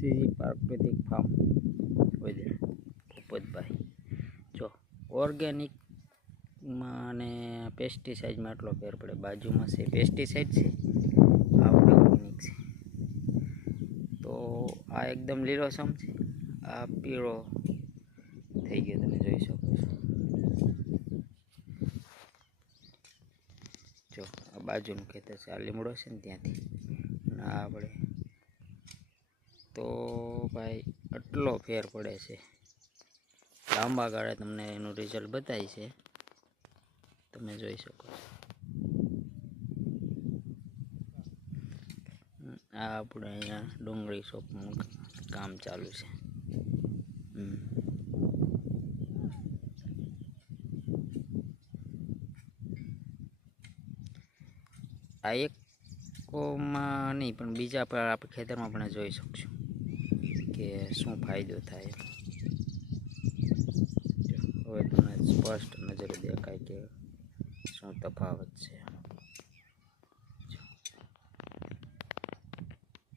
શ્રી પ્રાકૃતિક ફાર્મ વૈદ્ય ભૂપતભાઈ. જો ઓર્ગેનિકમાં અને પેસ્ટિસાઇડમાં એટલો ફેર પડે. બાજુમાં છે પેસ્ટિસાઇડ છે, આપણે ઓર્ગેનિક છે. તો આ એકદમ લીલોછમ છે, આ પીળો થઈ ગયો, તમે જોઈ શકો છો. જો આ બાજુનું ખેતર છે, આ લીમડો છે ને ત્યાંથી ના આપણે તો ભાઈ આટલો ફેર પડે છે. લાંબા ગાળે તમને એનું રિઝલ્ટ બતાય છે, તમે જોઈ શકો છો. આ આપણે અહીંયા ડુંગળી શોપનું કામ ચાલુ છે. આ એકમાં નહીં પણ બીજા પર આપણે ખેતરમાં પણ જોઈ શકશું કે શું ફાયદો થાય. હવે તમને સ્પષ્ટ નજરે દેખાય કે શું તફાવત છે.